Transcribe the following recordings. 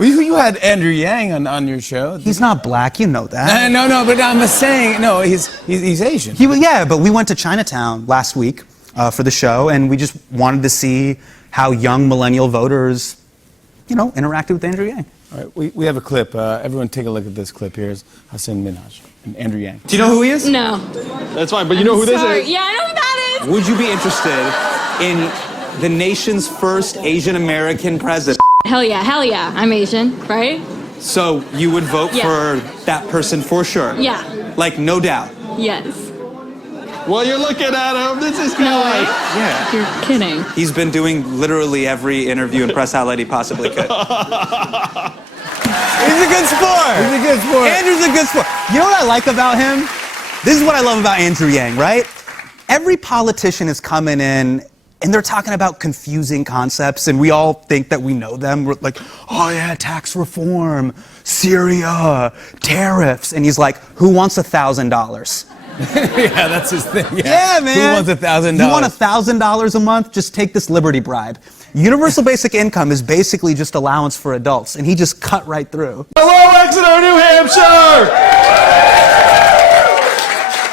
Well, you had Andrew Yang on your show. He's not black, you know that. No, but I'm saying, no, he's Asian. Yeah, but we went to Chinatown last week for the show, and we just wanted to see how young millennial voters, interacted with Andrew Yang. All right, we have a clip. Everyone take a look at this clip. Here's Hasan Minhaj and Andrew Yang. Do you know who he is? No. That's fine, but you know who this is? Yeah, I know who that is. Would you be interested in the nation's first Asian American president? Hell yeah. I'm Asian, right? So you would vote for that person for sure? Yeah. Like, no doubt? Yes. Well, you're looking at him. This is kind of like... Yeah. You're kidding. He's been doing literally every interview and press outlet he possibly could. He's a good sport. Andrew's a good sport. You know what I like about him? This is what I love about Andrew Yang, right? Every politician is coming in and they're talking about confusing concepts, and we all think that we know them. We're like, oh yeah, tax reform, Syria, tariffs. And he's like, who wants $1,000? Yeah, that's his thing. Yeah, man. Who wants $1,000? You want $1,000 a month? Just take this Liberty bribe. Universal basic income is basically just allowance for adults, and he just cut right through. Hello, Exeter, New Hampshire!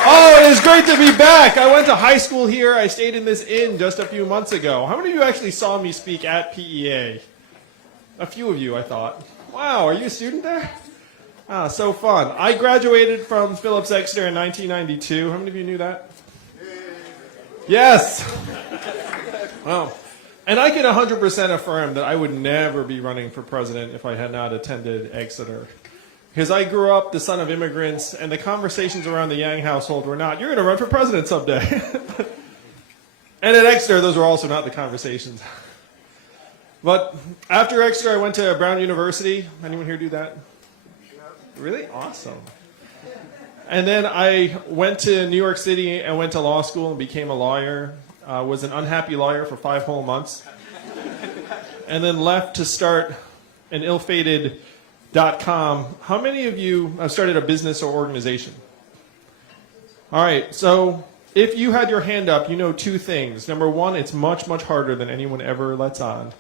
Oh, it is great to be back. I went to high school here. I stayed in this inn just a few months ago. How many of you actually saw me speak at PEA? A few of you, I thought. Wow, are you a student there? Ah, so fun. I graduated from Phillips Exeter in 1992. How many of you knew that? Yes. Wow. And I can 100% affirm that I would never be running for president if I had not attended Exeter. Because I grew up the son of immigrants, and the conversations around the Yang household were not, you're going to run for president someday. And at Exeter, those were also not the conversations. But after Exeter, I went to Brown University. Anyone here do that? Really? Awesome. And then I went to New York City and went to law school and became a lawyer. Was an unhappy lawyer for 5 whole months. And then left to start an ill-fated .com. How many of you have started a business or organization? All right, so if you had your hand up, you know 2 things. Number 1, it's much, much harder than anyone ever lets on.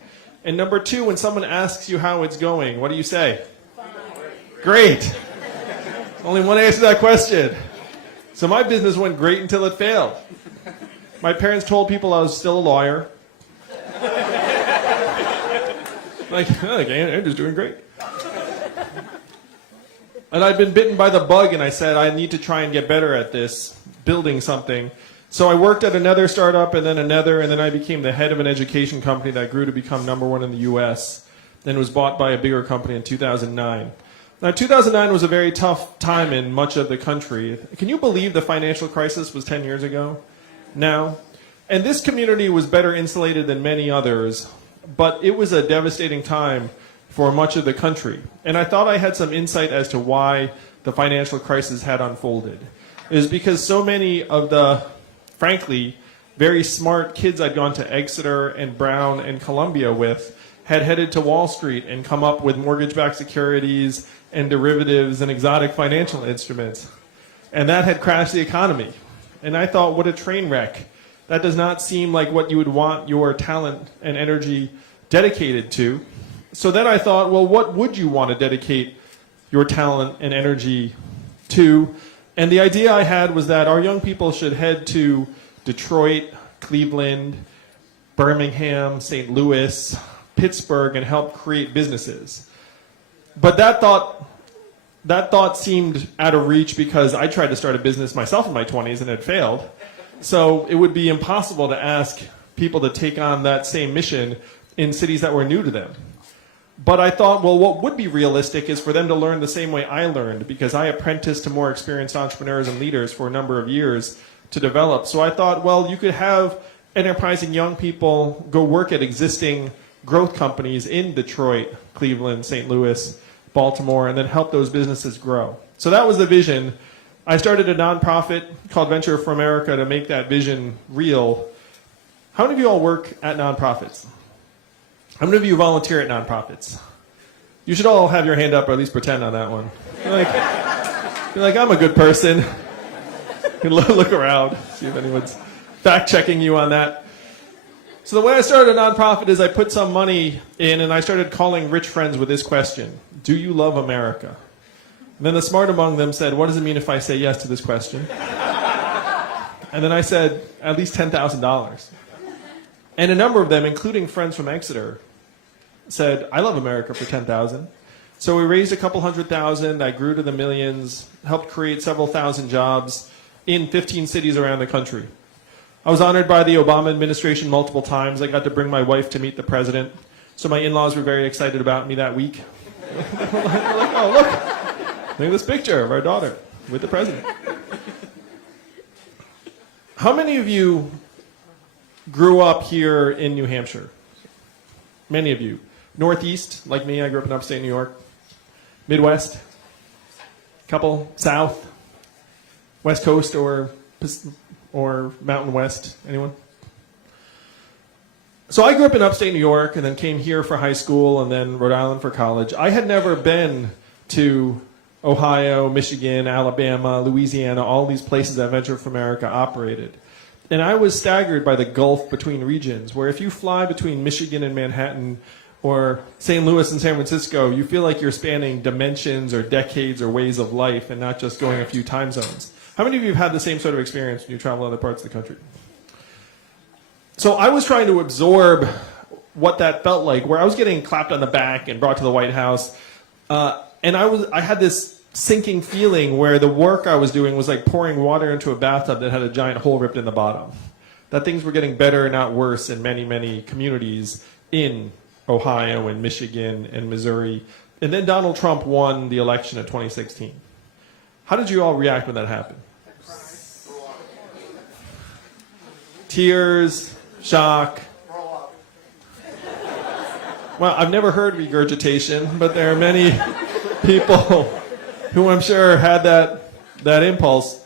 And number 2, when someone asks you how it's going, what do you say? Great. Only one answer to that question. So my business went great until it failed. My parents told people I was still a lawyer. Andrew's doing great. And I'd been bitten by the bug, and I said, I need to try and get better at this, building something. So I worked at another startup, and then another, and then I became the head of an education company that grew to become #1 in the US, then was bought by a bigger company in 2009. Now, 2009 was a very tough time in much of the country. Can you believe the financial crisis was 10 years ago now? And this community was better insulated than many others, but it was a devastating time for much of the country. And I thought I had some insight as to why the financial crisis had unfolded. It was because so many of the, frankly, very smart kids I'd gone to Exeter and Brown and Columbia with had headed to Wall Street and come up with mortgage-backed securities and derivatives and exotic financial instruments. And that had crashed the economy. And I thought, what a train wreck. That does not seem like what you would want your talent and energy dedicated to. So then I thought, well, what would you want to dedicate your talent and energy to? And the idea I had was that our young people should head to Detroit, Cleveland, Birmingham, St. Louis, Pittsburgh, and help create businesses. But that thought seemed out of reach because I tried to start a business myself in my 20s and it failed. So it would be impossible to ask people to take on that same mission in cities that were new to them. But I thought, well, what would be realistic is for them to learn the same way I learned, because I apprenticed to more experienced entrepreneurs and leaders for a number of years to develop. So I thought, well, you could have enterprising young people go work at existing growth companies in Detroit, Cleveland, St. Louis, Baltimore, and then help those businesses grow. So that was the vision. I started a nonprofit called Venture for America to make that vision real. How many of you all work at nonprofits? How many of you volunteer at nonprofits? You should all have your hand up, or at least pretend on that one. You're like, I'm a good person. You can look around, see if anyone's fact-checking you on that. So the way I started a nonprofit is I put some money in and I started calling rich friends with this question: do you love America? And then the smart among them said, what does it mean if I say yes to this question? And then I said, at least $10,000. And a number of them, including friends from Exeter, said, I love America for $10,000. So we raised a couple $100,000, that grew to the millions, helped create several thousand jobs in 15 cities around the country. I was honored by the Obama administration multiple times. I got to bring my wife to meet the president. So my in-laws were very excited about me that week. They were like, oh, look at this picture of our daughter with the president. How many of you grew up here in New Hampshire? Many of you. Northeast, like me, I grew up in upstate New York. Midwest? Couple? South? West Coast or Mountain West? Anyone? So I grew up in upstate New York and then came here for high school and then Rhode Island for college. I had never been to Ohio, Michigan, Alabama, Louisiana, all these places that Venture for America operated. And I was staggered by the gulf between regions, where if you fly between Michigan and Manhattan or St. Louis and San Francisco, you feel like you're spanning dimensions or decades or ways of life and not just going a few time zones. How many of you have had the same sort of experience when you travel other parts of the country? So I was trying to absorb what that felt like, where I was getting clapped on the back and brought to the White House. And I had this sinking feeling where the work I was doing was like pouring water into a bathtub that had a giant hole ripped in the bottom. That things were getting better, not worse, in many, many communities in Ohio and Michigan and Missouri. And then Donald Trump won the election of 2016. How did you all react when that happened? Tears, shock. Well, I've never heard regurgitation, but there are many people who I'm sure had that impulse.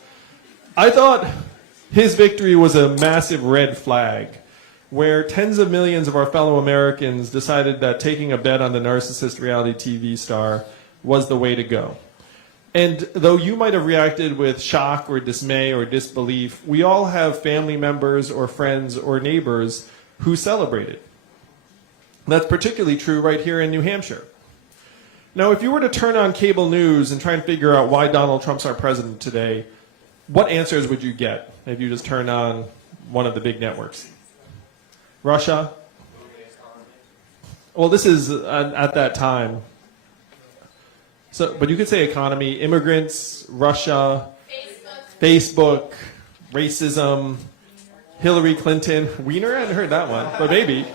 I thought his victory was a massive red flag, where tens of millions of our fellow Americans decided that taking a bet on the narcissist reality TV star was the way to go. And though you might have reacted with shock or dismay or disbelief, we all have family members or friends or neighbors who celebrated. That's particularly true right here in New Hampshire. Now, if you were to turn on cable news and try and figure out why Donald Trump's our president today, what answers would you get if you just turned on one of the big networks? Russia? Well, this is at that time. So, but you could say economy, immigrants, Russia, Facebook, racism, Hillary Clinton. Wiener? I hadn't heard that one, but maybe.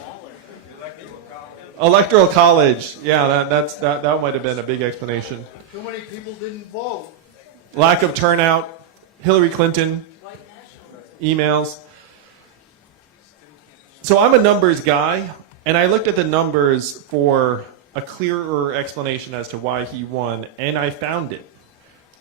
Electoral college. Yeah, that might have been a big explanation. Too many people didn't vote. Lack of turnout. Hillary Clinton. Emails. So I'm a numbers guy, and I looked at the numbers for a clearer explanation as to why he won, and I found it.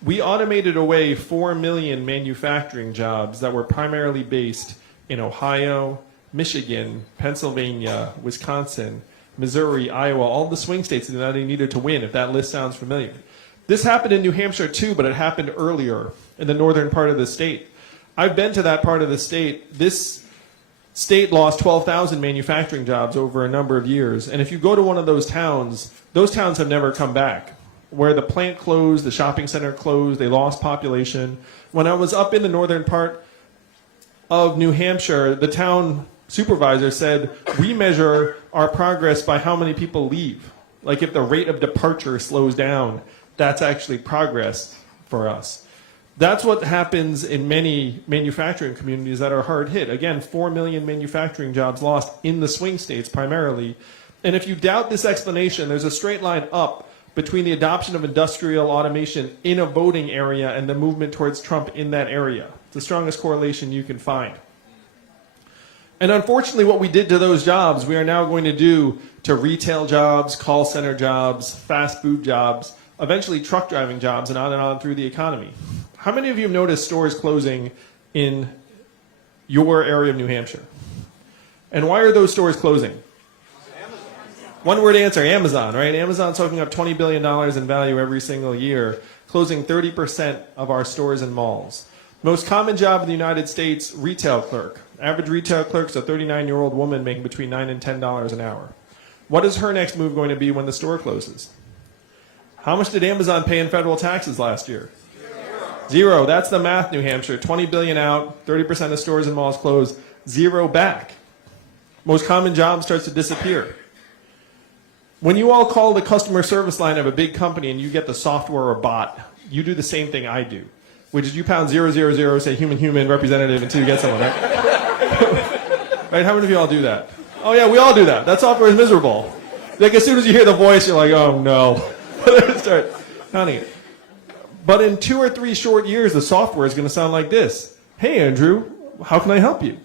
We automated away 4 million manufacturing jobs that were primarily based in Ohio, Michigan, Pennsylvania, Wisconsin, Missouri, Iowa, all the swing states that he needed to win, if that list sounds familiar. This happened in New Hampshire too, but it happened earlier in the northern part of the state. I've been to that part of the state. This state lost 12,000 manufacturing jobs over a number of years. And if you go to one of those towns have never come back. Where the plant closed, the shopping center closed, they lost population. When I was up in the northern part of New Hampshire, the town supervisor said, we measure our progress by how many people leave. Like if the rate of departure slows down, that's actually progress for us. That's what happens in many manufacturing communities that are hard hit. Again, 4 million manufacturing jobs lost in the swing states primarily. And if you doubt this explanation, there's a straight line up between the adoption of industrial automation in a voting area and the movement towards Trump in that area. It's the strongest correlation you can find. And unfortunately, what we did to those jobs, we are now going to do to retail jobs, call center jobs, fast food jobs, eventually truck driving jobs, and on through the economy. How many of you have noticed stores closing in your area of New Hampshire? And why are those stores closing? One word answer, Amazon, right? Amazon's soaking up $20 billion in value every single year, closing 30% of our stores and malls. Most common job in the United States, retail clerk. Average retail clerk's a 39-year-old woman making between $9 and $10 an hour. What is her next move going to be when the store closes? How much did Amazon pay in federal taxes last year? Zero. That's the math, New Hampshire. 20 billion out, 30% of stores and malls close, zero back. Most common job starts to disappear. When you all call the customer service line of a big company and you get the software or bot, you do the same thing I do, which is you pound 000, say human representative until you get someone, right? Right? How many of you all do that? Oh yeah, we all do that. That software is miserable. Like as soon as you hear the voice, you're like, oh no. Start counting it. But in 2 or 3 short years, the software is going to sound like this. Hey Andrew, how can I help you?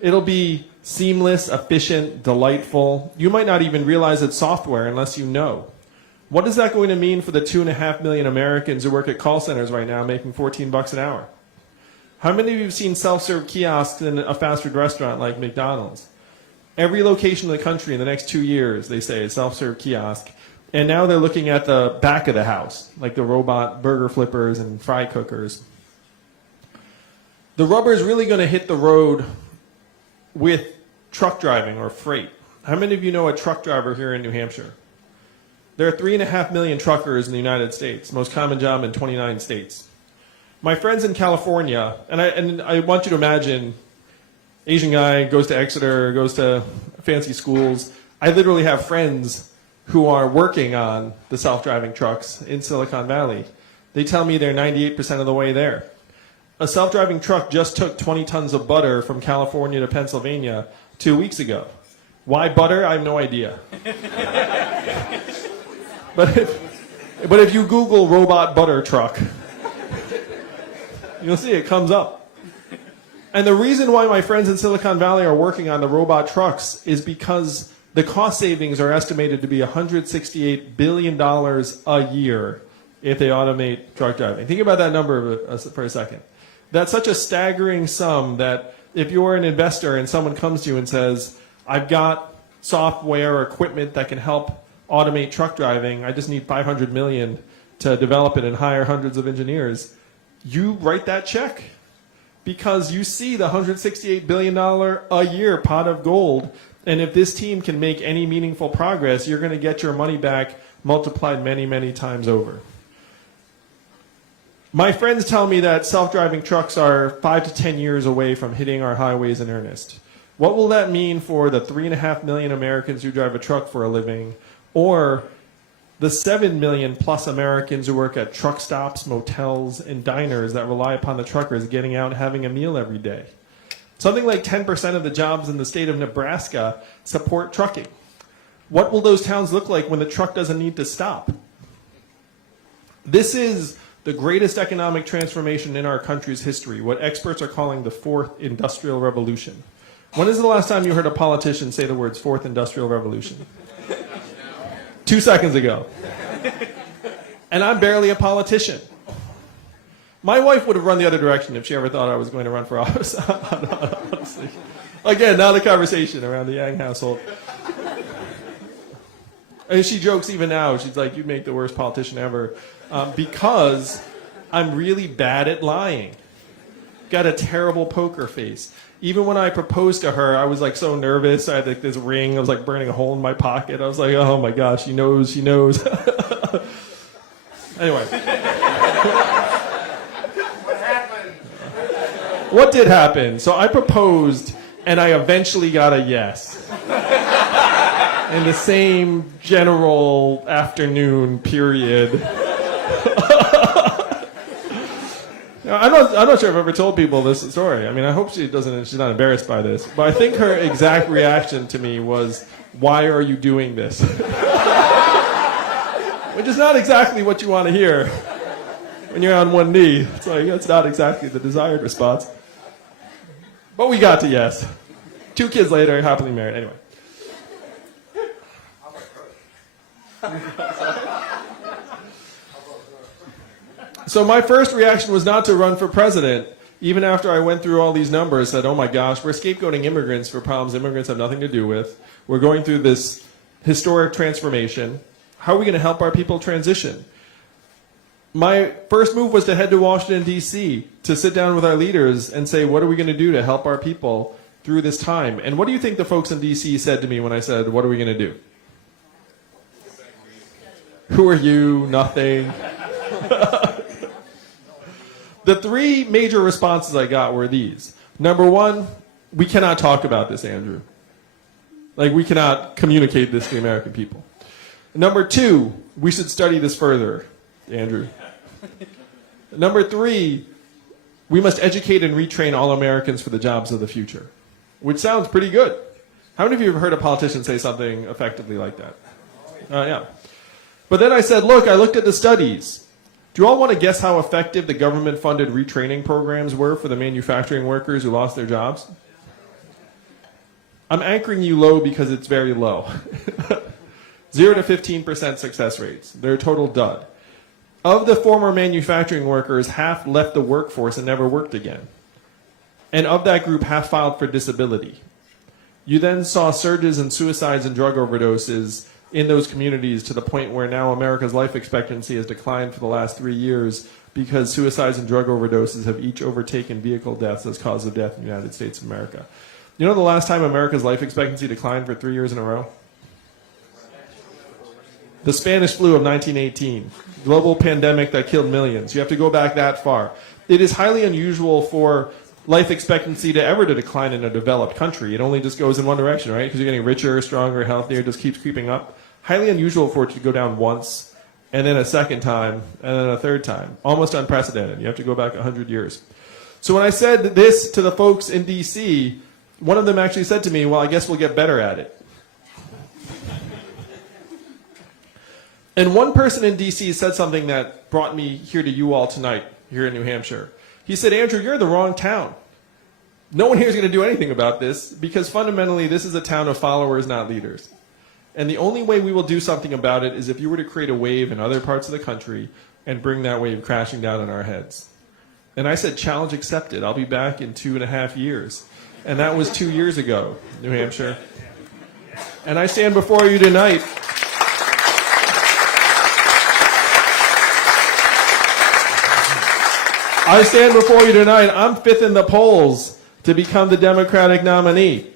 It'll be seamless, efficient, delightful. You might not even realize it's software unless you know. What is that going to mean for the 2.5 million Americans who work at call centers right now making $14 an hour? How many of you have seen self-serve kiosks in a fast food restaurant like McDonald's? Every location in the country in the next 2 years, they say, is self-serve kiosk. And now they're looking at the back of the house, like the robot burger flippers and fry cookers. The rubber is really going to hit the road with truck driving or freight. How many of you know a truck driver here in New Hampshire? There are 3.5 million truckers in the United States, most common job in 29 states. My friends in California, and I want you to imagine, Asian guy, goes to Exeter, goes to fancy schools. I literally have friends who are working on the self-driving trucks in Silicon Valley. They tell me they're 98% of the way there. A self-driving truck just took 20 tons of butter from California to Pennsylvania 2 weeks ago. Why butter? I have no idea. But if you Google robot butter truck, you'll see it comes up. And the reason why my friends in Silicon Valley are working on the robot trucks is because the cost savings are estimated to be $168 billion a year if they automate truck driving. Think about that number for a second. That's such a staggering sum that if you're an investor and someone comes to you and says, I've got software or equipment that can help automate truck driving, I just need $500 million to develop it and hire hundreds of engineers, you write that check because you see the $168 billion a year pot of gold. And if this team can make any meaningful progress, you're going to get your money back multiplied many, many times over. My friends tell me that self-driving trucks are 5 to 10 years away from hitting our highways in earnest. What will that mean for the 3.5 million Americans who drive a truck for a living, or the 7 million plus Americans who work at truck stops, motels, and diners that rely upon the truckers getting out and having a meal every day? Something like 10% of the jobs in the state of Nebraska support trucking. What will those towns look like when the truck doesn't need to stop? This is the greatest economic transformation in our country's history, what experts are calling the fourth industrial revolution. When is the last time you heard a politician say the words fourth industrial revolution? 2 seconds ago. And I'm barely a politician. My wife would have run the other direction if she ever thought I was going to run for office, honestly. Again, now the conversation around the Yang household. And she jokes even now, she's like, you'd make the worst politician ever. Because I'm really bad at lying. Got a terrible poker face. Even when I proposed to her, I was like so nervous. I had like this ring. I was like burning a hole in my pocket. I was like, oh my gosh, she knows. Anyway. What happened? What did happen? So I proposed, and I eventually got a yes. In the same general afternoon period. I'm not sure I've ever told people this story. I mean, I hope she's not embarrassed by this. But I think her exact reaction to me was, why are you doing this? Which is not exactly what you want to hear when you're on one knee. It's like, that's not exactly the desired response. But we got to yes. 2 kids later, happily married. Anyway. So my first reaction was not to run for president, even after I went through all these numbers, said, oh my gosh, we're scapegoating immigrants for problems immigrants have nothing to do with. We're going through this historic transformation. How are we going to help our people transition? My first move was to head to Washington, D.C., to sit down with our leaders and say, what are we going to do to help our people through this time. And what do you think the folks in DC said to me when I said, what are we going to do? Who are you? Nothing. The three major responses I got were these. Number one, we cannot talk about this, Andrew. Like, we cannot communicate this to the American people. Number two, we should study this further, Andrew. Number three, we must educate and retrain all Americans for the jobs of the future, which sounds pretty good. How many of you have heard a politician say something effectively like that? Yeah. But then I said, look, I looked at the studies. Do you all want to guess how effective the government-funded retraining programs were for the manufacturing workers who lost their jobs? I'm anchoring you low because it's very low. 0 to 15% success rates. They're a total dud. Of the former manufacturing workers, half left the workforce and never worked again. And of that group, half filed for disability. You then saw surges in suicides and drug overdoses in those communities to the point where now America's life expectancy has declined for the last 3 years because suicides and drug overdoses have each overtaken vehicle deaths as cause of death in the United States of America. You know the last time America's life expectancy declined for 3 years in a row? The Spanish flu of 1918, global pandemic that killed millions. You have to go back that far. It is highly unusual for life expectancy to ever to decline in a developed country. It only just goes in one direction, right? Because you're getting richer, stronger, healthier, it just keeps creeping up. Highly unusual for it to go down once, and then a second time, and then a third time. Almost unprecedented. You have to go back 100 years. So when I said this to the folks in DC, one of them actually said to me, well, I guess we'll get better at it. And one person in DC said something that brought me here to you all tonight, here in New Hampshire. He said, Andrew, you're in the wrong town. No one here is going to do anything about this because fundamentally this is a town of followers, not leaders. And the only way we will do something about it is if you were to create a wave in other parts of the country and bring that wave crashing down on our heads. And I said, challenge accepted. I'll be back in 2.5 years. And that was 2 years ago, New Hampshire. And I stand before you tonight. I stand before you tonight. I'm fifth in the polls to become the Democratic nominee.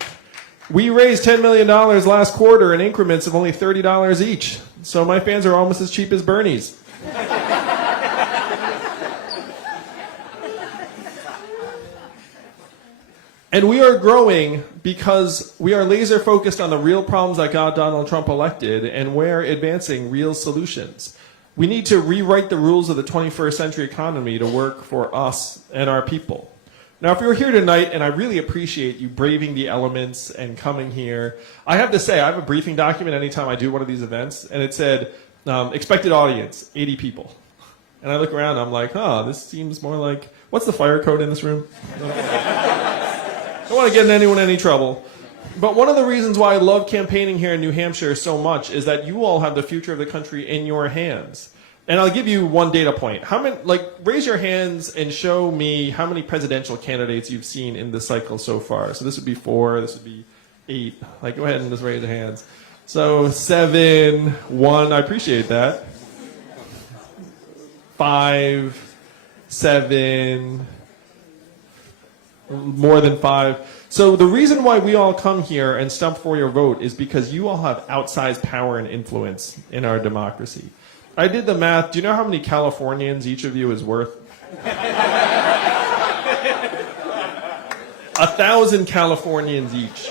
We raised $10 million last quarter in increments of only $30 each. So my fans are almost as cheap as Bernie's. And we are growing because we are laser focused on the real problems that got Donald Trump elected, and we're advancing real solutions. We need to rewrite the rules of the 21st century economy to work for us and our people. Now, if you're here tonight, and I really appreciate you braving the elements and coming here, I have to say, I have a briefing document anytime I do one of these events, and it said, expected audience, 80 people. And I look around, and I'm like, this seems more like, what's the fire code in this room? I don't want to get in anyone any trouble. But one of the reasons why I love campaigning here in New Hampshire so much is that you all have the future of the country in your hands. And I'll give you one data point. How many, raise your hands and show me how many presidential candidates you've seen in this cycle so far. So this would be 4, this would be 8. Go ahead and just raise your hands. So 7, 1, I appreciate that. 5, 7, more than 5. So the reason why we all come here and stump for your vote is because you all have outsized power and influence in our democracy. I did the math. Do you know how many Californians each of you is worth? 1,000 Californians each.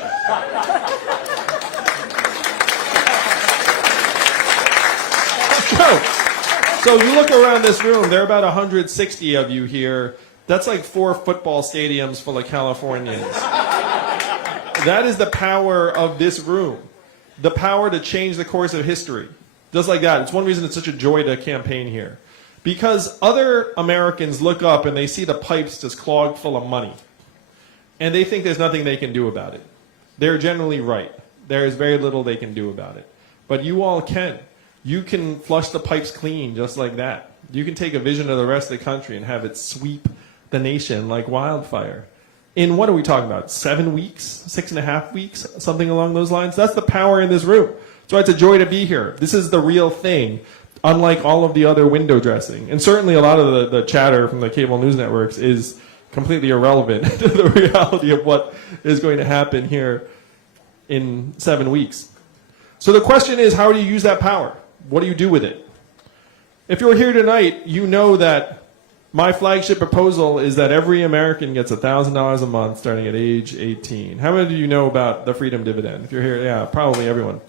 So you look around this room, there are about 160 of you here. That's like 4 football stadiums full of Californians. That is the power of this room. The power to change the course of history. Just like that. It's one reason it's such a joy to campaign here. Because other Americans look up and they see the pipes just clogged full of money. And they think there's nothing they can do about it. They're generally right. There is very little they can do about it. But you all can. You can flush the pipes clean just like that. You can take a vision of the rest of the country and have it sweep the nation like wildfire. In what are we talking about? 7 weeks? 6.5 weeks? Something along those lines? That's the power in this room. So it's a joy to be here. This is the real thing, unlike all of the other window dressing. And certainly a lot of the chatter from the cable news networks is completely irrelevant to the reality of what is going to happen here in 7 weeks. So the question is, how do you use that power? What do you do with it? If you're here tonight, you know that my flagship proposal is that every American gets $1,000 a month starting at age 18. How many of you know about the Freedom Dividend? If you're here, yeah, probably everyone.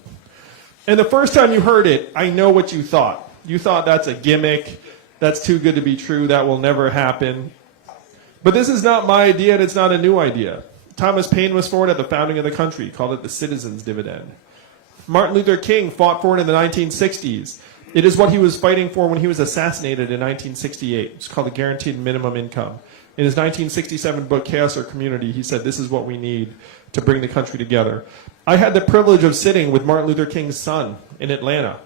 And the first time you heard it, I know what you thought. You thought that's a gimmick, that's too good to be true, that will never happen. But this is not my idea, and it's not a new idea. Thomas Paine was for it at the founding of the country, called it the Citizens Dividend. Martin Luther King fought for it in the 1960s. It is what he was fighting for when he was assassinated in 1968. It's called the Guaranteed Minimum Income. In his 1967 book, Chaos or Community, he said, this is what we need to bring the country together. I had the privilege of sitting with Martin Luther King's son in Atlanta.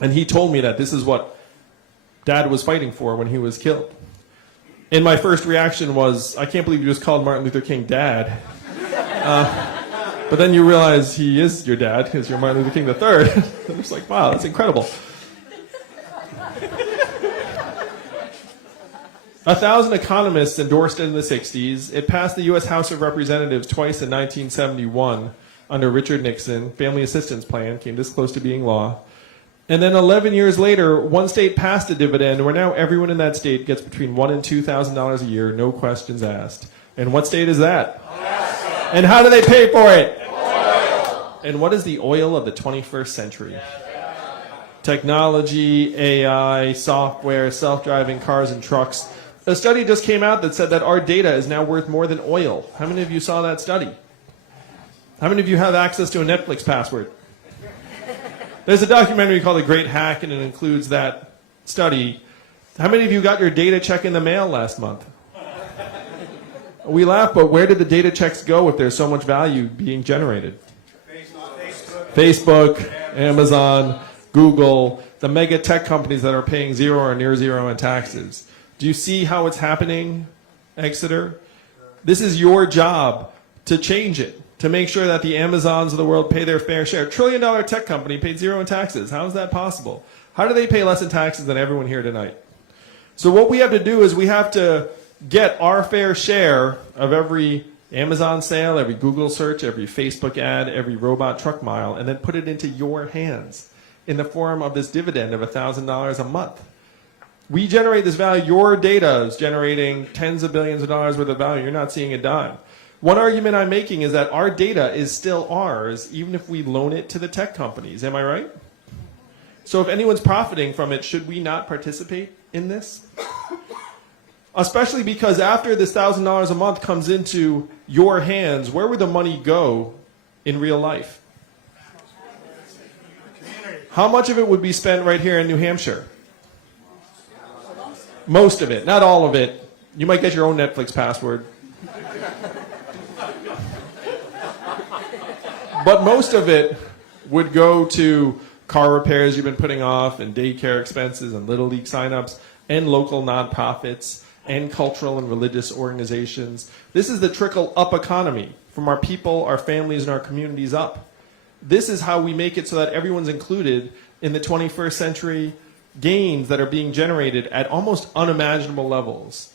And he told me that this is what Dad was fighting for when he was killed. And my first reaction was, I can't believe you just called Martin Luther King Dad. But then you realize he is your dad because you're Martin Luther King III. It's like, wow, that's incredible. 1,000 economists endorsed it in the 60s. It passed the U.S. House of Representatives twice in 1971 under Richard Nixon. Family Assistance Plan came this close to being law. And then 11 years later, one state passed a dividend where now everyone in that state gets between $1,000 and $2,000 a year, no questions asked. And what state is that? And how do they pay for it? Oil. And what is the oil of the 21st century? Technology, AI, software, self-driving cars and trucks. A study just came out that said that our data is now worth more than oil. How many of you saw that study? How many of you have access to a Netflix password? There's a documentary called The Great Hack, and it includes that study. How many of you got your data check in the mail last month? We laugh, but where did the data checks go if there's so much value being generated? Facebook, Amazon, Google, the mega tech companies that are paying zero or near zero in taxes. Do you see how it's happening, Exeter? This is your job to change it, to make sure that the Amazons of the world pay their fair share. $1 trillion tech company paid zero in taxes. How is that possible? How do they pay less in taxes than everyone here tonight? So what we have to do is we have to get our fair share of every Amazon sale, every Google search, every Facebook ad, every robot truck mile, and then put it into your hands in the form of this dividend of $1,000 a month. We generate this value. Your data is generating tens of billions of dollars worth of value. You're not seeing a dime. One argument I'm making is that our data is still ours, even if we loan it to the tech companies. Am I right? So if anyone's profiting from it, should we not participate in this? Especially because after this $1,000 a month comes into your hands, where would the money go in real life? How much of it would be spent right here in New Hampshire? Most of it, not all of it. You might get your own Netflix password. But most of it would go to car repairs you've been putting off, and daycare expenses, and Little League signups, and local nonprofits, and cultural and religious organizations. This is the trickle-up economy from our people, our families, and our communities up. This is how we make it so that everyone's included in the 21st century gains that are being generated at almost unimaginable levels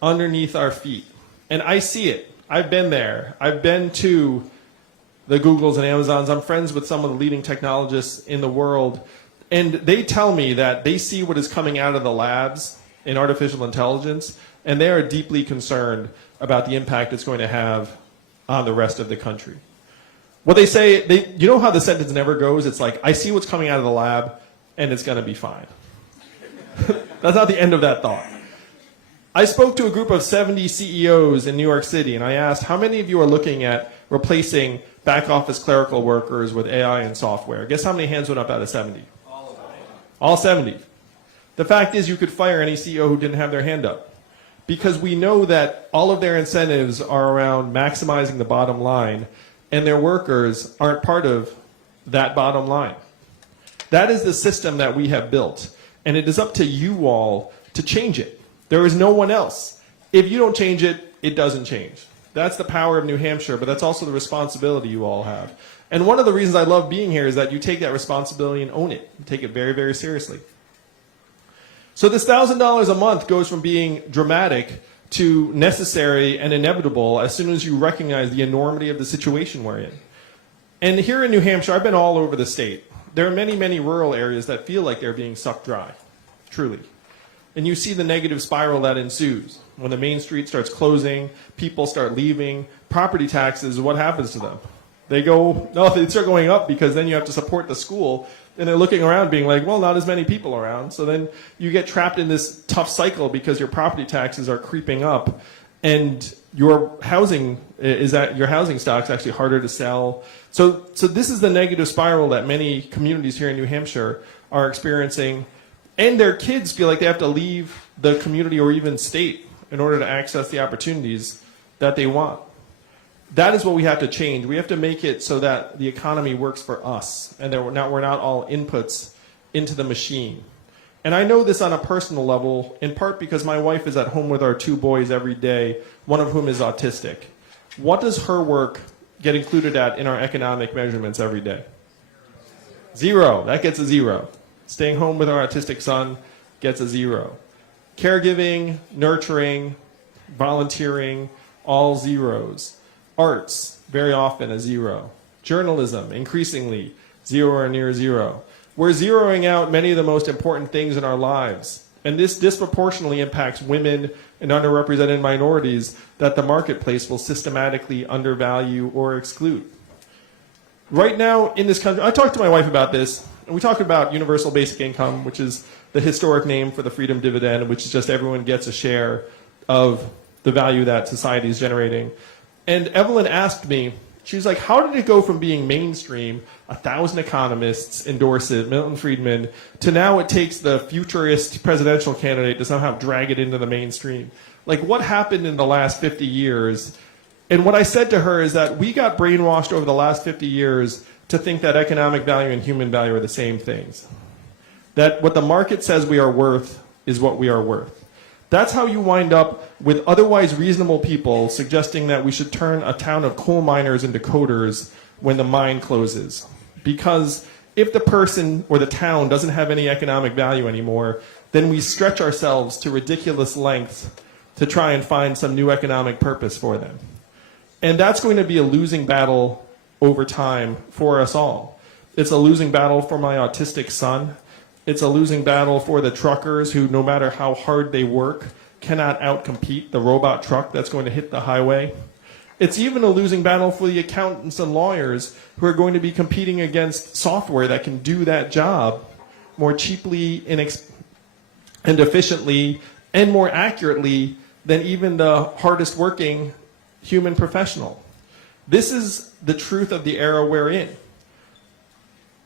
underneath our feet. And I see it. I've been there. I've been to the Googles and Amazons. I'm friends with some of the leading technologists in the world. And they tell me that they see what is coming out of the labs in artificial intelligence, and they are deeply concerned about the impact it's going to have on the rest of the country. What they say, you know how the sentence never goes? It's like, I see what's coming out of the lab, and it's going to be fine. That's not the end of that thought. I spoke to a group of 70 CEOs in New York City, and I asked, how many of you are looking at replacing back office clerical workers with AI and software? Guess how many hands went up out of 70? All 70. The fact is you could fire any CEO who didn't have their hand up, because we know that all of their incentives are around maximizing the bottom line, and their workers aren't part of that bottom line. That is the system that we have built, and it is up to you all to change it. There is no one else. If you don't change it, it doesn't change. That's the power of New Hampshire, but that's also the responsibility you all have. And one of the reasons I love being here is that you take that responsibility and own it. You take it very, very seriously. So this $1,000 a month goes from being dramatic to necessary and inevitable as soon as you recognize the enormity of the situation we're in. And here in New Hampshire, I've been all over the state. There are many, many rural areas that feel like they're being sucked dry, truly. And you see the negative spiral that ensues. When the main street starts closing, people start leaving, property taxes, what happens to them? They start going up because then you have to support the school, and they're looking around being like, well, not as many people around. So then you get trapped in this tough cycle because your property taxes are creeping up, and your housing stock's actually harder to sell. So this is the negative spiral that many communities here in New Hampshire are experiencing, and their kids feel like they have to leave the community or even state in order to access the opportunities that they want. That is what we have to change. We have to make it so that the economy works for us, and that we're not all inputs into the machine. And I know this on a personal level, in part because my wife is at home with our 2 boys every day, one of whom is autistic. What does her work get included in our economic measurements every day? 0. That gets a 0. Staying home with our autistic son gets a 0. Caregiving, nurturing, volunteering, all 0s. Arts, very often a 0. Journalism, increasingly 0 or near 0. We're zeroing out many of the most important things in our lives. And this disproportionately impacts women and underrepresented minorities that the marketplace will systematically undervalue or exclude. Right now in this country, I talked to my wife about this, and we talked about universal basic income, which is the historic name for the Freedom Dividend, which is just everyone gets a share of the value that society is generating. And Evelyn asked me, she was like, how did it go from being mainstream, 1,000 economists endorse it, Milton Friedman, to now it takes the futurist presidential candidate to somehow drag it into the mainstream? Like, what happened in the last 50 years? And what I said to her is that we got brainwashed over the last 50 years to think that economic value and human value are the same things. That what the market says we are worth is what we are worth. That's how you wind up with otherwise reasonable people suggesting that we should turn a town of coal miners into coders when the mine closes. Because if the person or the town doesn't have any economic value anymore, then we stretch ourselves to ridiculous lengths to try and find some new economic purpose for them. And that's going to be a losing battle over time for us all. It's a losing battle for my autistic son. It's a losing battle for the truckers who, no matter how hard they work, cannot outcompete the robot truck that's going to hit the highway. It's even a losing battle for the accountants and lawyers who are going to be competing against software that can do that job more cheaply and efficiently and more accurately than even the hardest working human professional. This is the truth of the era we're in.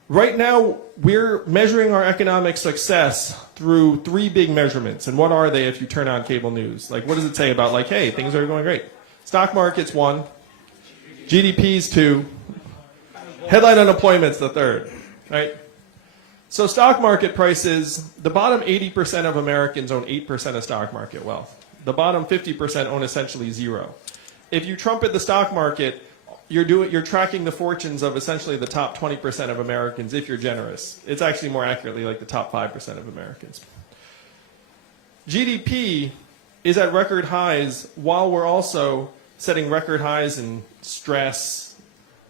Right now, we're measuring our economic success through 3 big measurements. And what are they if you turn on cable news? Like, what does it say about, like, hey, things are going great? Stock market's 1. GDP's 2. Headline unemployment's the 3rd, right? So stock market prices, the bottom 80% of Americans own 8% of stock market wealth. The bottom 50% own essentially 0. If you trumpet the stock market, you're tracking the fortunes of essentially the top 20% of Americans if you're generous. It's actually more accurately like the top 5% of Americans. GDP is at record highs while we're also setting record highs in stress,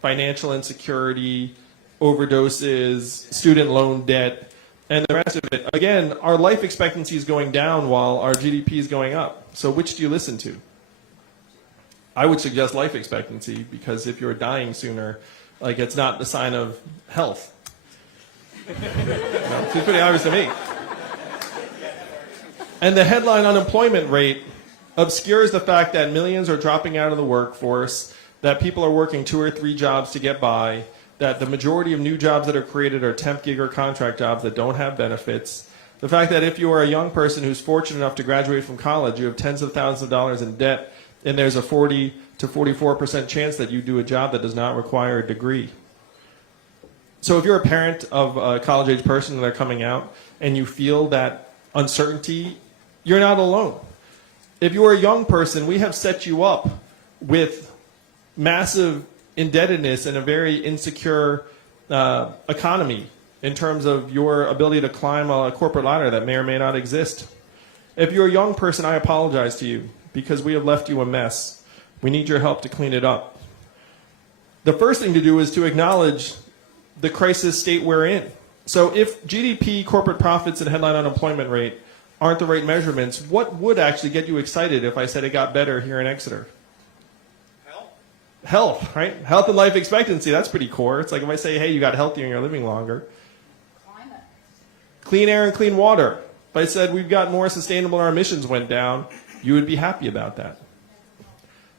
financial insecurity, overdoses, student loan debt, and the rest of it. Again, our life expectancy is going down while our GDP is going up. So which do you listen to? I would suggest life expectancy, because if you're dying sooner, like, it's not the sign of health. Seems pretty obvious to me. And the headline unemployment rate obscures the fact that millions are dropping out of the workforce, that people are working 2 or 3 jobs to get by, that the majority of new jobs that are created are temp gig or contract jobs that don't have benefits. The fact that if you are a young person who's fortunate enough to graduate from college, you have tens of thousands of dollars in debt, and there's a 40 to 44% chance that you do a job that does not require a degree. So if you're a parent of a college-age person that are coming out and you feel that uncertainty, you're not alone. If you're a young person, we have set you up with massive indebtedness and a very insecure economy in terms of your ability to climb a corporate ladder that may or may not exist. If you're a young person, I apologize to you, because we have left you a mess. We need your help to clean it up. The first thing to do is to acknowledge the crisis state we're in. So if GDP, corporate profits, and headline unemployment rate aren't the right measurements, what would actually get you excited if I said it got better here in Exeter? Health, right? Health and life expectancy, that's pretty core. It's like if I say, hey, you got healthier and you're living longer. Climate. Clean air and clean water. If I said we've got more sustainable, our emissions went down, you would be happy about that.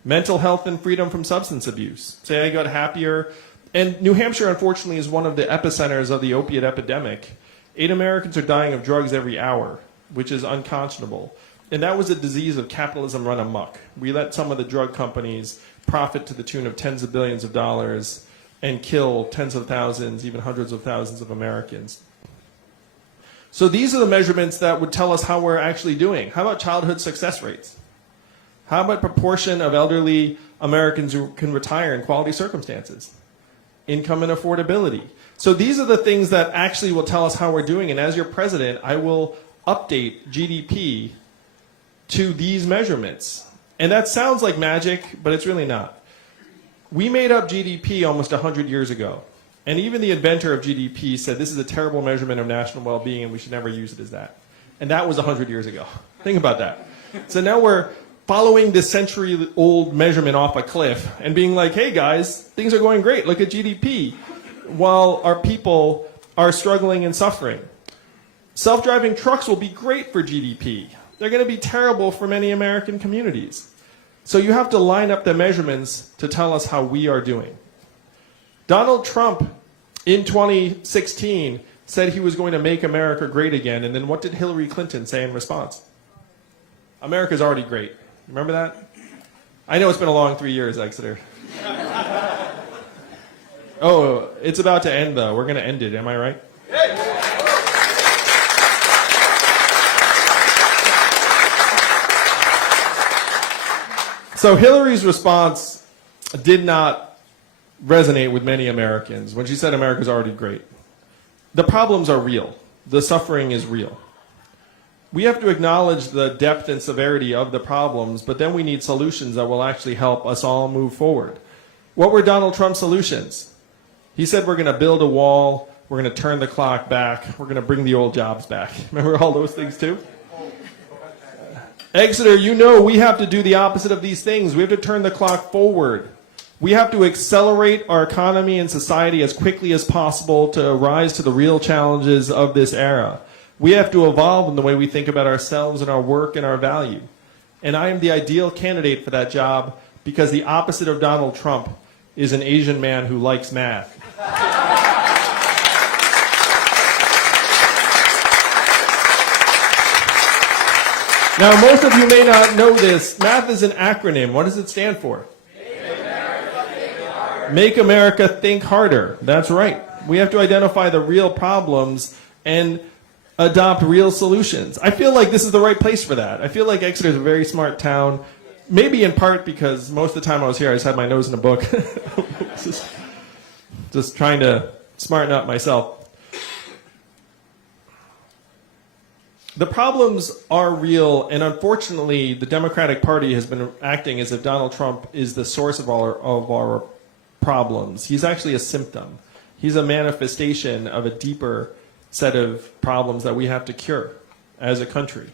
Mental health and freedom from substance abuse. Say I got happier. And New Hampshire, unfortunately, is one of the epicenters of the opiate epidemic. 8 Americans are dying of drugs every hour, which is unconscionable. And that was a disease of capitalism run amok. We let some of the drug companies profit to the tune of tens of billions of dollars and kill tens of thousands, even hundreds of thousands of Americans. So these are the measurements that would tell us how we're actually doing. How about childhood success rates? How about proportion of elderly Americans who can retire in quality circumstances? Income and affordability. So these are the things that actually will tell us how we're doing. And as your president, I will update GDP to these measurements. And that sounds like magic, but it's really not. We made up GDP almost 100 years ago. And even the inventor of GDP said this is a terrible measurement of national well-being and we should never use it as that. And that was 100 years ago. Think about that. So now we're following this century-old measurement off a cliff and being like, hey guys, things are going great. Look at GDP. While our people are struggling and suffering. Self-driving trucks will be great for GDP. They're going to be terrible for many American communities. So you have to line up the measurements to tell us how we are doing. Donald Trump, in 2016, said he was going to make America great again. And then what did Hillary Clinton say in response? America's already great. Remember that? I know it's been a long 3 years, Exeter. Oh, it's about to end, though. We're going to end it. Am I right? So Hillary's response did not resonate with many Americans when she said America's already great. The problems are real. The suffering is real. We have to acknowledge the depth and severity of the problems, but then we need solutions that will actually help us all move forward. What were Donald Trump's solutions? He said we're going to build a wall, we're going to turn the clock back, we're going to bring the old jobs back. Remember all those things too? Exeter, you know we have to do the opposite of these things. We have to turn the clock forward. We have to accelerate our economy and society as quickly as possible to rise to the real challenges of this era. We have to evolve in the way we think about ourselves and our work and our value. And I am the ideal candidate for that job because the opposite of Donald Trump is an Asian man who likes math. Now, most of you may not know this. Math is an acronym. What does it stand for? Make America think harder. That's right. We have to identify the real problems and adopt real solutions. I feel like this is the right place for that. I feel like Exeter is a very smart town, maybe in part because most of the time I was here I just had my nose in a book. just trying to smarten up myself. The problems are real, and unfortunately, the Democratic Party has been acting as if Donald Trump is the source of our problems. He's actually a symptom. He's a manifestation of a deeper set of problems that we have to cure as a country.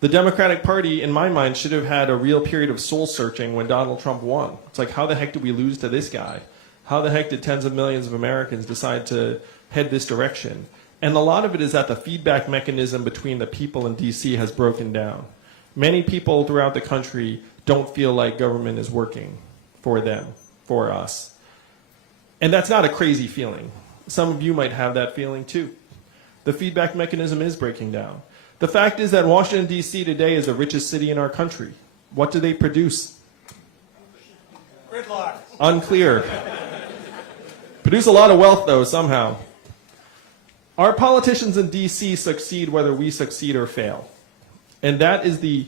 The Democratic Party, in my mind, should have had a real period of soul-searching when Donald Trump won. It's like, how the heck did we lose to this guy? How the heck did tens of millions of Americans decide to head this direction? And a lot of it is that the feedback mechanism between the people and DC has broken down. Many people throughout the country don't feel like government is working for them, for us. And that's not a crazy feeling. Some of you might have that feeling too. The feedback mechanism is breaking down. The fact is that Washington, D.C. today is the richest city in our country. What do they produce? Gridlock. Unclear. Produce a lot of wealth, though, somehow. Our politicians in D.C. succeed whether we succeed or fail. And that is the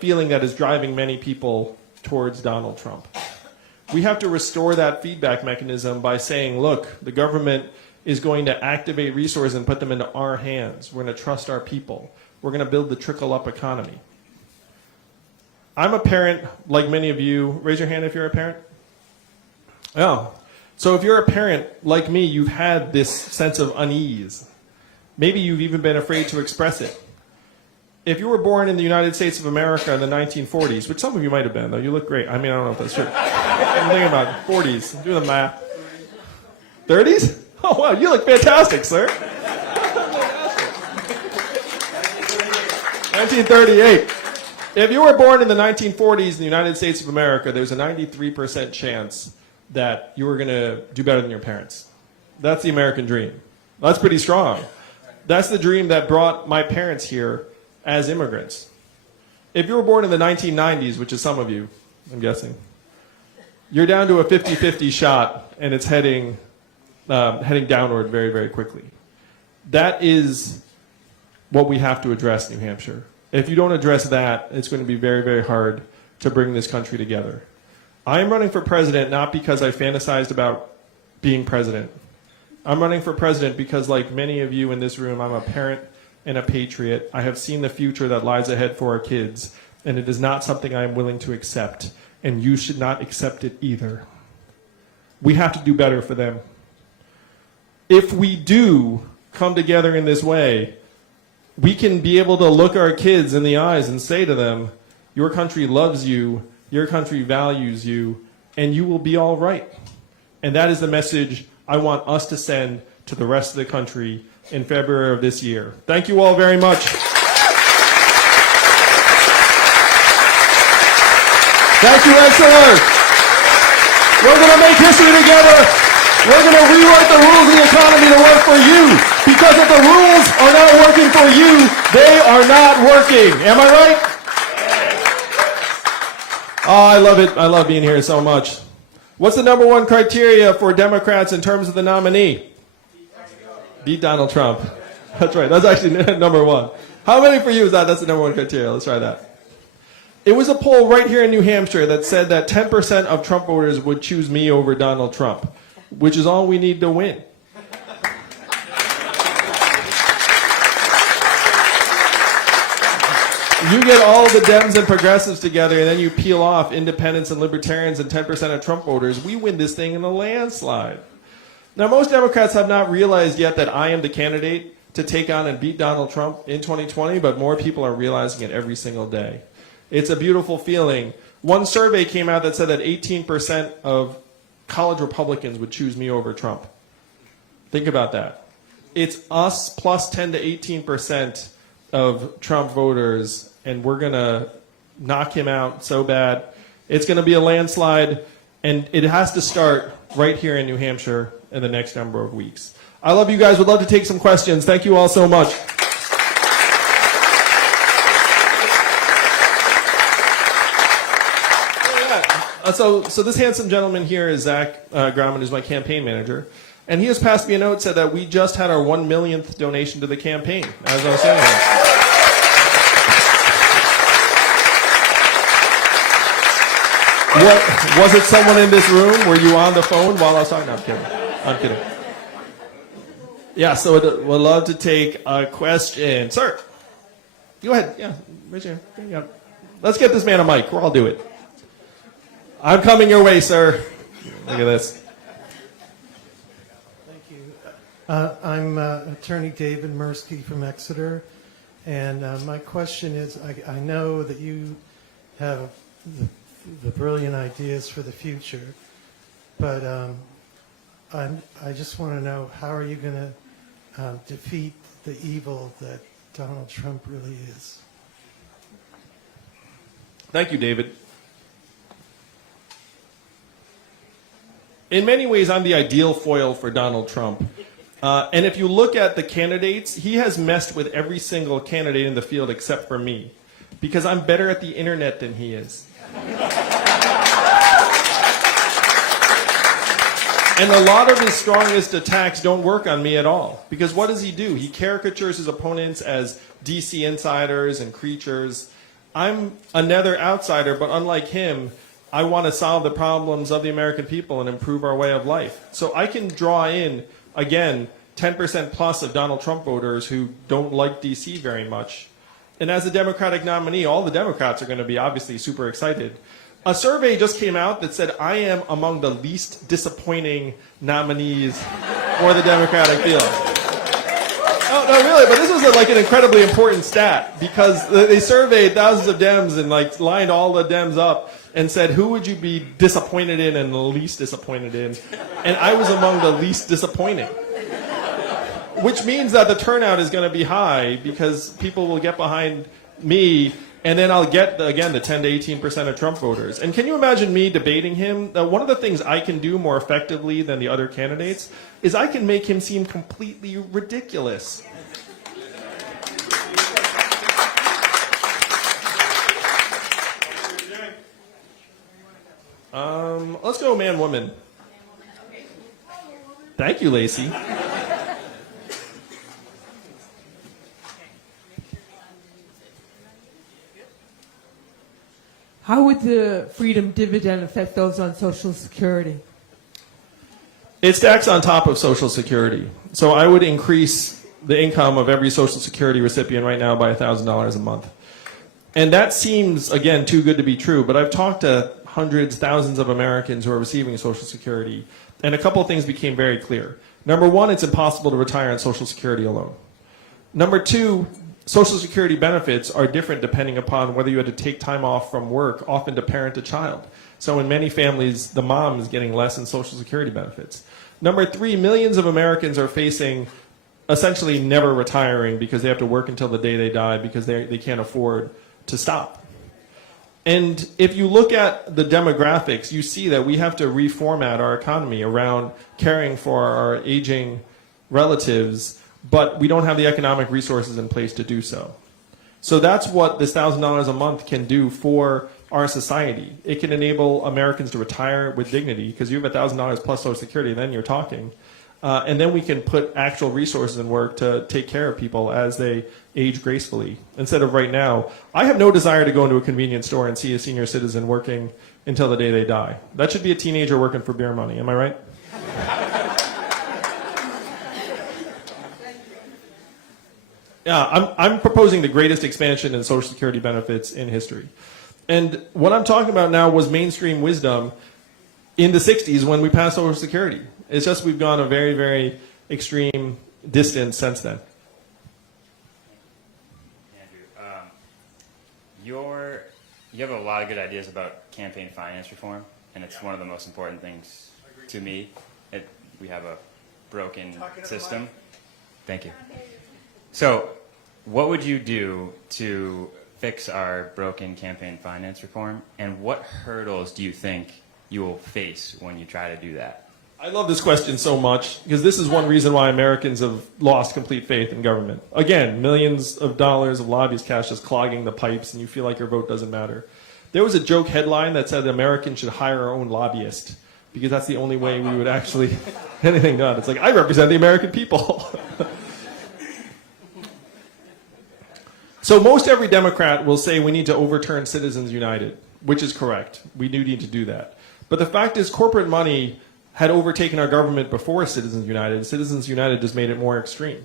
feeling that is driving many people towards Donald Trump. We have to restore that feedback mechanism by saying, look, the government is going to activate resources and put them into our hands. We're going to trust our people. We're going to build the trickle-up economy. I'm a parent like many of you. Raise your hand if you're a parent. Oh. So if you're a parent like me, you've had this sense of unease. Maybe you've even been afraid to express it. If you were born in the United States of America in the 1940s, which some of you might have been, though, you look great. I mean, I don't know if that's true. I'm thinking about 40s. Do the math. 30s? Oh, wow, you look fantastic, sir. 1938. If you were born in the 1940s in the United States of America, there's a 93% chance that you were going to do better than your parents. That's the American dream. That's pretty strong. That's the dream that brought my parents here as immigrants. If you were born in the 1990s, which is some of you, I'm guessing, you're down to a 50-50 shot, and it's heading downward very, very quickly. That is what we have to address in New Hampshire. If you don't address that, it's going to be very, very hard to bring this country together. I am running for president not because I fantasized about being president. I'm running for president because, like many of you in this room, I'm a parent and a patriot. I have seen the future that lies ahead for our kids, and it is not something I am willing to accept, and you should not accept it either. We have to do better for them. If we do come together in this way, we can be able to look our kids in the eyes and say to them, your country loves you, your country values you, and you will be all right. And that is the message I want us to send to the rest of the country in February of this year. Thank you all very much. Thank you, Exeter. We're going to make history together. We're going to rewrite the rules of the economy to work for you. Because if the rules are not working for you, they are not working. Am I right? Oh, I love it. I love being here so much. What's the number one criteria for Democrats in terms of the nominee? Beat Donald Trump. That's right. That's actually number one. How many for you is that? That's the number one criteria. Let's try that. It was a poll right here in New Hampshire that said that 10% of Trump voters would choose me over Donald Trump, which is all we need to win. You get all the Dems and progressives together, and then you peel off independents and libertarians and 10% of Trump voters. We win this thing in a landslide. Now, most Democrats have not realized yet that I am the candidate to take on and beat Donald Trump in 2020, but more people are realizing it every single day. It's a beautiful feeling. One survey came out that said that 18% of college Republicans would choose me over Trump. Think about that. It's us plus 10 to 18% of Trump voters, and we're going to knock him out so bad. It's going to be a landslide, and it has to start right here in New Hampshire in the next number of weeks. I love you guys. Would love to take some questions. Thank you all so much. So this handsome gentleman here is Zach Grauman, who's my campaign manager. And he has passed me a note, said that we just had our 1 millionth donation to the campaign, as I was saying. What, was it someone in this room? Were you on the phone while I was talking? No, I'm kidding. I'm kidding. Yeah, so we'd love to take a question. Sir, go ahead. Yeah, raise your hand. Yeah. Let's get this man a mic. We'll all do it. I'm coming your way, sir. Look at this. Thank you. I'm attorney David Mirsky from Exeter, and my question is, I know that you have the brilliant ideas for the future, but I just want to know, how are you going to defeat the evil that Donald Trump really is? Thank you, David. In many ways, I'm the ideal foil for Donald Trump. And if you look at the candidates, he has messed with every single candidate in the field except for me, because I'm better at the internet than he is. And a lot of his strongest attacks don't work on me at all. Because what does he do? He caricatures his opponents as DC insiders and creatures. I'm another outsider, but unlike him, I want to solve the problems of the American people and improve our way of life. So I can draw in, again, 10% plus of Donald Trump voters who don't like DC very much. And as the Democratic nominee, all the Democrats are going to be obviously super excited. A survey just came out that said I am among the least disappointing nominees for the Democratic field. No, really, but this was like an incredibly important stat because they surveyed thousands of Dems and like lined all the Dems up and said, who would you be disappointed in and the least disappointed in? And I was among the least disappointing. Which means that the turnout is going to be high because people will get behind me, and then I'll get, again, the 10 to 18% of Trump voters. And can you imagine me debating him? One of the things I can do more effectively than the other candidates is I can make him seem completely ridiculous. Let's go man-woman. Thank you, Lacey. How would the Freedom Dividend affect those on Social Security? It stacks on top of Social Security. So I would increase the income of every Social Security recipient right now by $1,000 a month. And that seems, again, too good to be true, but I've talked to hundreds, thousands of Americans who are receiving Social Security, and a couple of things became very clear. Number one, it's impossible to retire on Social Security alone. Number two, Social Security benefits are different depending upon whether you had to take time off from work, often to parent a child. So in many families, the mom is getting less in Social Security benefits. Number three, millions of Americans are facing essentially never retiring because they have to work until the day they die because they can't afford to stop. And if you look at the demographics, you see that we have to reformat our economy around caring for our aging relatives, but we don't have the economic resources in place to do so. So that's what this $1,000 a month can do for our society. It can enable Americans to retire with dignity because you have $1,000 plus Social Security, and then you're talking. And then we can put actual resources in work to take care of people as they age gracefully. Instead of right now, I have no desire to go into a convenience store and see a senior citizen working until the day they die. That should be a teenager working for beer money. Am I right? Yeah, I'm proposing the greatest expansion in Social Security benefits in history. And what I'm talking about now was mainstream wisdom in the 60s when we passed Social Security. It's just we've gone a very, very extreme distance since then. Andrew, you have a lot of good ideas about campaign finance reform, and it's one of the most important things to me. We have a broken system. Thank you. So, what would you do to fix our broken campaign finance reform, and what hurdles do you think you will face when you try to do that? I love this question so much because this is one reason why Americans have lost complete faith in government. Again, millions of dollars of lobbyist cash just clogging the pipes and you feel like your vote doesn't matter. There was a joke headline that said Americans should hire our own lobbyist because that's the only way we would actually get anything done. It's like, I represent the American people. So most every Democrat will say we need to overturn Citizens United, which is correct. We do need to do that. But the fact is corporate money had overtaken our government before Citizens United. Citizens United just made it more extreme.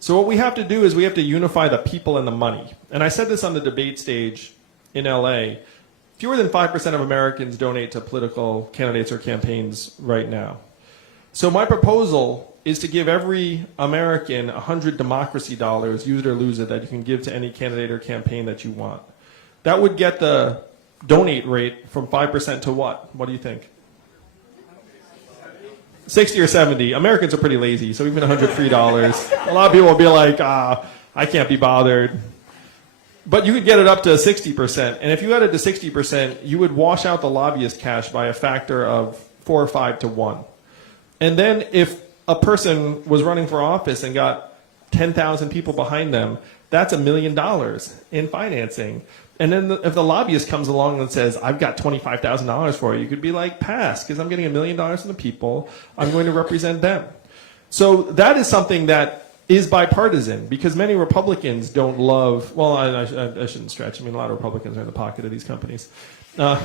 So what we have to do is we have to unify the people and the money. And I said this on the debate stage in LA. Fewer than 5% of Americans donate to political candidates or campaigns right now. So my proposal is to give every American 100 democracy dollars, use it or lose it, that you can give to any candidate or campaign that you want. That would get the donate rate from 5% to what? What do you think? 60 or 70. Americans are pretty lazy, so even 100 free dollars. A lot of people will be like, I can't be bothered. But you could get it up to 60%. And if you had it to 60%, you would wash out the lobbyist cash by a factor of 4 or 5 to 1. And then if a person was running for office and got 10,000 people behind them, that's $1 million in financing. And then if the lobbyist comes along and says, I've got $25,000 for you, you could be like, pass, because I'm getting $1 million from the people. I'm going to represent them. So that is something that is bipartisan, because many Republicans don't love, well, I shouldn't stretch. I mean, a lot of Republicans are in the pocket of these companies. I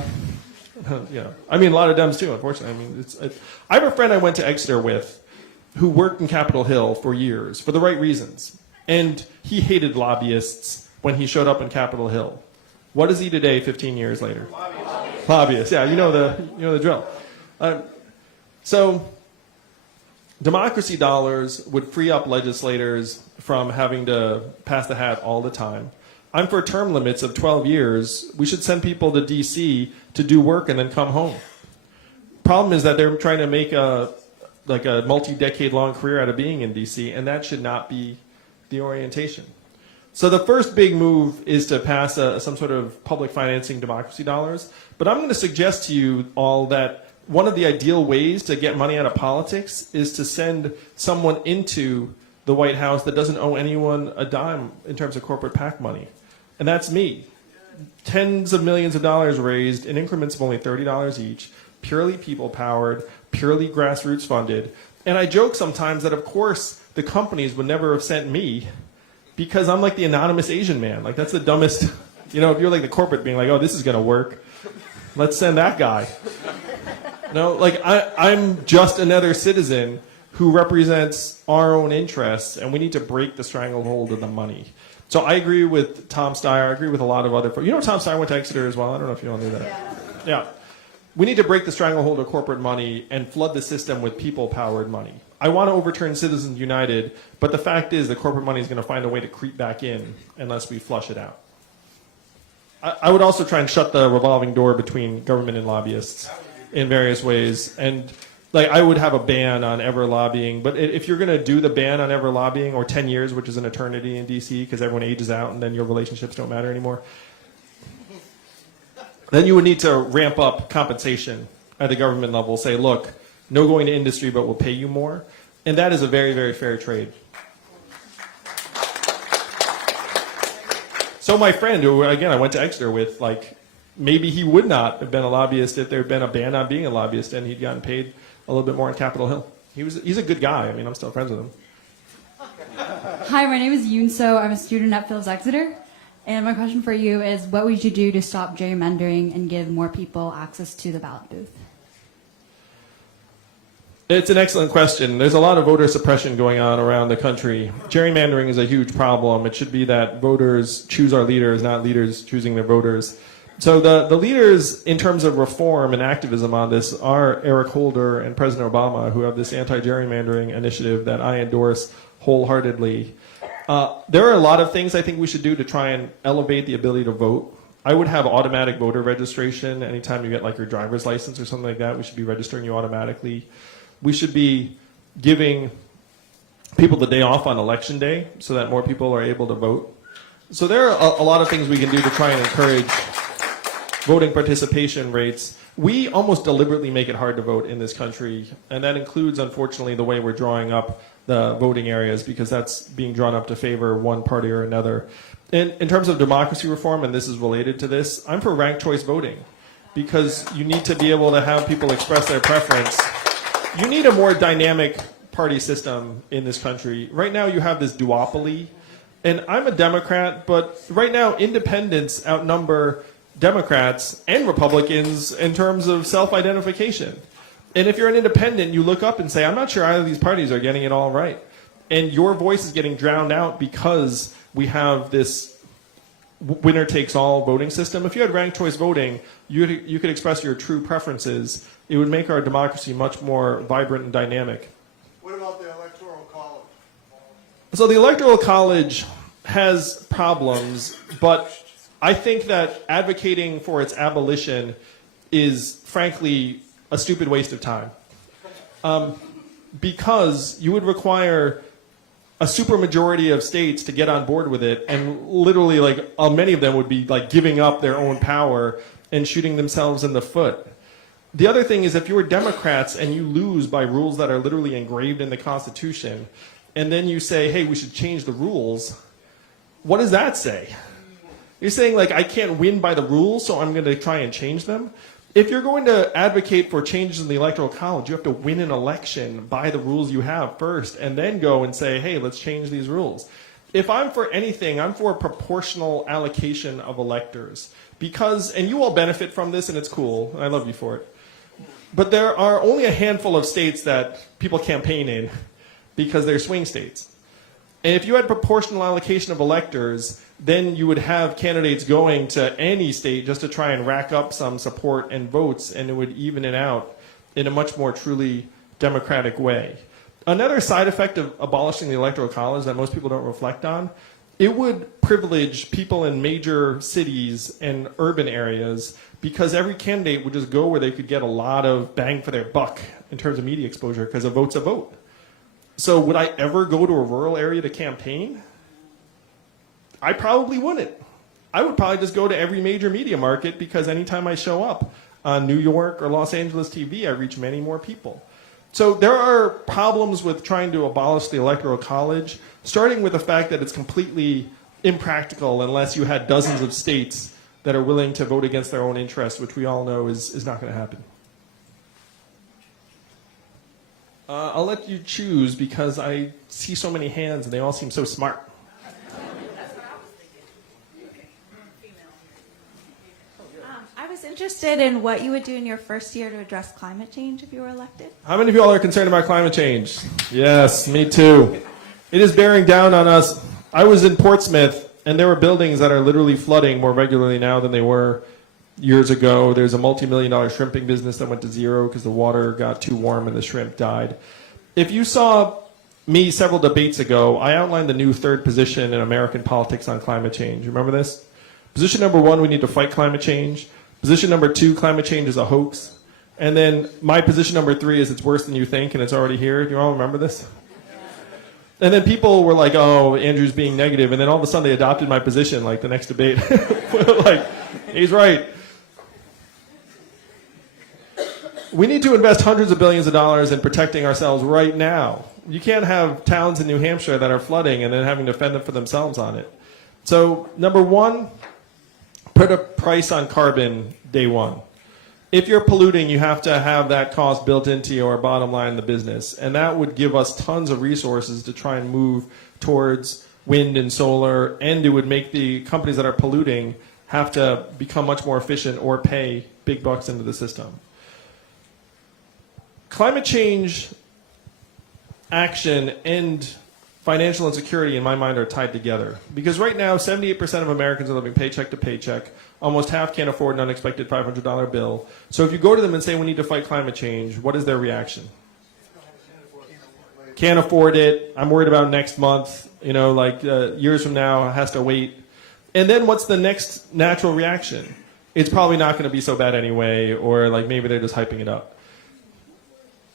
mean, a lot of Dems too, unfortunately. I mean, I have a friend I went to Exeter with who worked in Capitol Hill for years for the right reasons. And he hated lobbyists when he showed up in Capitol Hill. What is he today, 15 years later? Lobbyist. Yeah, you know the drill. So democracy dollars would free up legislators from having to pass the hat all the time. I'm for term limits of 12 years. We should send people to D.C. to do work and then come home. Problem is that they're trying to make a multi-decade long career out of being in D.C., and that should not be the orientation. So the first big move is to pass some sort of public financing democracy dollars. But I'm going to suggest to you all that one of the ideal ways to get money out of politics is to send someone into the White House that doesn't owe anyone a dime in terms of corporate PAC money. And that's me. Tens of millions of dollars raised in increments of only $30 each, purely people-powered, purely grassroots funded. And I joke sometimes that, of course, the companies would never have sent me because I'm like the anonymous Asian man. Like, that's the dumbest, if you're like the corporate being like, oh, this is going to work, let's send that guy. I'm just another citizen who represents our own interests, and we need to break the stranglehold of the money. So I agree with Tom Steyer. I agree with a lot of other folks. Tom Steyer went to Exeter as well. I don't know if you all knew that. Yeah. We need to break the stranglehold of corporate money and flood the system with people-powered money. I want to overturn Citizens United, but the fact is that corporate money is going to find a way to creep back in unless we flush it out. I would also try and shut the revolving door between government and lobbyists in various ways. And I would have a ban on ever lobbying. But if you're going to do the ban on ever lobbying, or 10 years, which is an eternity in D.C. because everyone ages out and then your relationships don't matter anymore, then you would need to ramp up compensation at the government level. Say, look, no going to industry, but we'll pay you more. And that is a very, very fair trade. So my friend, who, again, I went to Exeter with, maybe he would not have been a lobbyist if there had been a ban on being a lobbyist and he'd gotten paid a little bit more on Capitol Hill. He's a good guy. I'm still friends with him. Hi, my name is Yoon-So. I'm a student at Phil's Exeter. And my question for you is, what would you do to stop gerrymandering and give more people access to the ballot booth? It's an excellent question. There's a lot of voter suppression going on around the country. Gerrymandering is a huge problem. It should be that voters choose our leaders, not leaders choosing their voters. So the leaders in terms of reform and activism on this are Eric Holder and President Obama, who have this anti-gerrymandering initiative that I endorse wholeheartedly. There are a lot of things I think we should do to try and elevate the ability to vote. I would have automatic voter registration. Anytime you get your driver's license or something like that, we should be registering you automatically. We should be giving people the day off on election day so that more people are able to vote. So there are a lot of things we can do to try and encourage voting participation rates. We almost deliberately make it hard to vote in this country, and that includes, unfortunately, the way we're drawing up the voting areas, because that's being drawn up to favor one party or another. In terms of democracy reform, and this is related to this, I'm for ranked choice voting, because you need to be able to have people express their preference. You need a more dynamic party system in this country. Right now you have this duopoly, and I'm a Democrat, but right now independents outnumber Democrats and Republicans in terms of self-identification. And if you're an independent, you look up and say, I'm not sure either of these parties are getting it all right. And your voice is getting drowned out because we have this winner-takes-all voting system. If you had ranked choice voting, you could express your true preferences. It would make our democracy much more vibrant and dynamic. What about the Electoral College? So the Electoral College has problems, but I think that advocating for its abolition is, frankly, a stupid waste of time. Because you would require a supermajority of states to get on board with it, and literally, many of them would be giving up their own power and shooting themselves in the foot. The other thing is, if you were Democrats and you lose by rules that are literally engraved in the Constitution, and then you say, hey, we should change the rules, what does that say? You're saying, I can't win by the rules, so I'm going to try and change them? If you're going to advocate for changes in the Electoral College, you have to win an election by the rules you have first, and then go and say, hey, let's change these rules. If I'm for anything, I'm for a proportional allocation of electors. Because, and you all benefit from this, and it's cool, and I love you for it, but there are only a handful of states that people campaign in because they're swing states. And if you had proportional allocation of electors, then you would have candidates going to any state just to try and rack up some support and votes, and it would even it out in a much more truly democratic way. Another side effect of abolishing the Electoral College that most people don't reflect on, it would privilege people in major cities and urban areas because every candidate would just go where they could get a lot of bang for their buck in terms of media exposure because a vote's a vote. So would I ever go to a rural area to campaign? I probably wouldn't. I would probably just go to every major media market because anytime I show up on New York or Los Angeles TV, I reach many more people. So there are problems with trying to abolish the Electoral College, starting with the fact that it's completely impractical unless you had dozens of states that are willing to vote against their own interests, which we all know is not going to happen. I'll let you choose because I see so many hands and they all seem so smart. I was interested in what you would do in your first year to address climate change if you were elected. How many of you all are concerned about climate change? Yes, me too. It is bearing down on us. I was in Portsmouth, and there were buildings that are literally flooding more regularly now than they were years ago. There's a multi-million-dollar shrimping business that went to zero because the water got too warm and the shrimp died. If you saw me several debates ago, I outlined the new third position in American politics on climate change. Remember this? Position number 1, we need to fight climate change. Position number 2, climate change is a hoax. And then my position number 3 is it's worse than you think and it's already here. Do you all remember this? And then people were like, oh, Andrew's being negative. And then all of a sudden they adopted my position like the next debate. Like, he's right. We need to invest hundreds of billions of dollars in protecting ourselves right now. You can't have towns in New Hampshire that are flooding and then having to fend for themselves on it. So, number 1, put a price on carbon day 1. If you're polluting, you have to have that cost built into your bottom line in the business. And that would give us tons of resources to try and move towards wind and solar, and it would make the companies that are polluting have to become much more efficient or pay big bucks into the system. Climate change action and financial insecurity, in my mind, are tied together. Because right now, 78% of Americans are living paycheck to paycheck. Almost half can't afford an unexpected $500 bill. So if you go to them and say, we need to fight climate change, what is their reaction? Can't afford it. I'm worried about next month. You know, like years from now, has to wait. And then what's the next natural reaction? It's probably not going to be so bad anyway, or like maybe they're just hyping it up.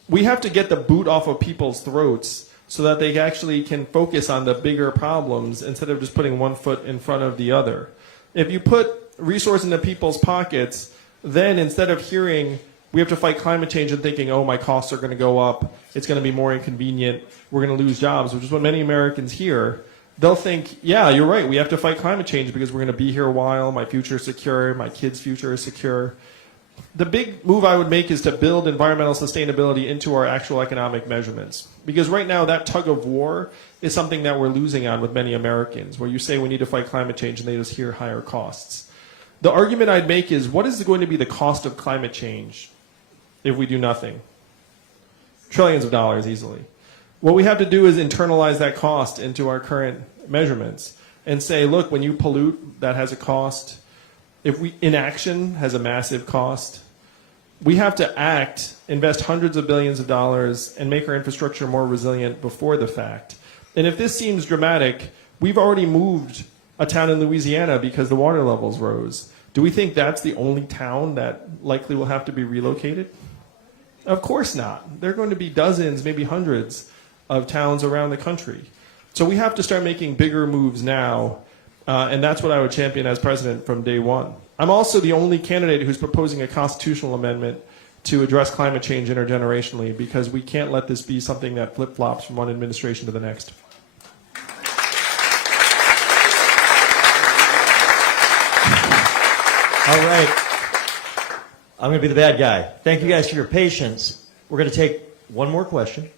We have to get the boot off of people's throats so that they actually can focus on the bigger problems instead of just putting one foot in front of the other. If you put resources into people's pockets, then instead of hearing we have to fight climate change and thinking, oh, my costs are going to go up, it's going to be more inconvenient, we're going to lose jobs, which is what many Americans hear, they'll think, yeah, you're right, we have to fight climate change because we're going to be here a while, my future is secure, my kids' future is secure. The big move I would make is to build environmental sustainability into our actual economic measurements. Because right now, that tug of war is something that we're losing on with many Americans, where you say we need to fight climate change and they just hear higher costs. The argument I'd make is, what is going to be the cost of climate change if we do nothing? Trillions of dollars easily. What we have to do is internalize that cost into our current measurements and say, look, when you pollute, that has a cost. If inaction has a massive cost. We have to act, invest hundreds of billions of dollars, and make our infrastructure more resilient before the fact. And if this seems dramatic, we've already moved a town in Louisiana because the water levels rose. Do we think that's the only town that likely will have to be relocated? Of course not. There are going to be dozens, maybe hundreds of towns around the country. So we have to start making bigger moves now. And that's what I would champion as president from day 1. I'm also the only candidate who's proposing a constitutional amendment to address climate change intergenerationally, because we can't let this be something that flip-flops from one administration to the next. All right. I'm going to be the bad guy. Thank you guys for your patience. We're going to take one more question.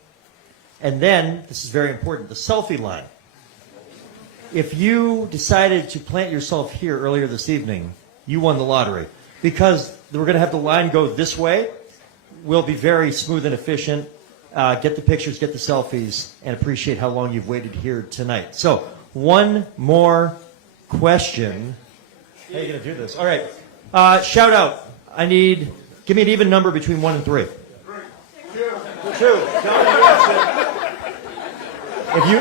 And then, this is very important, the selfie line. If you decided to plant yourself here earlier this evening, you won the lottery. Because we're going to have the line go this way, we'll be very smooth and efficient. get the pictures, get the selfies, and appreciate how long you've waited here tonight. So, one more question. How are you going to do this? All right. Shout out. Give me an even number between 1 and 3. 2. If you...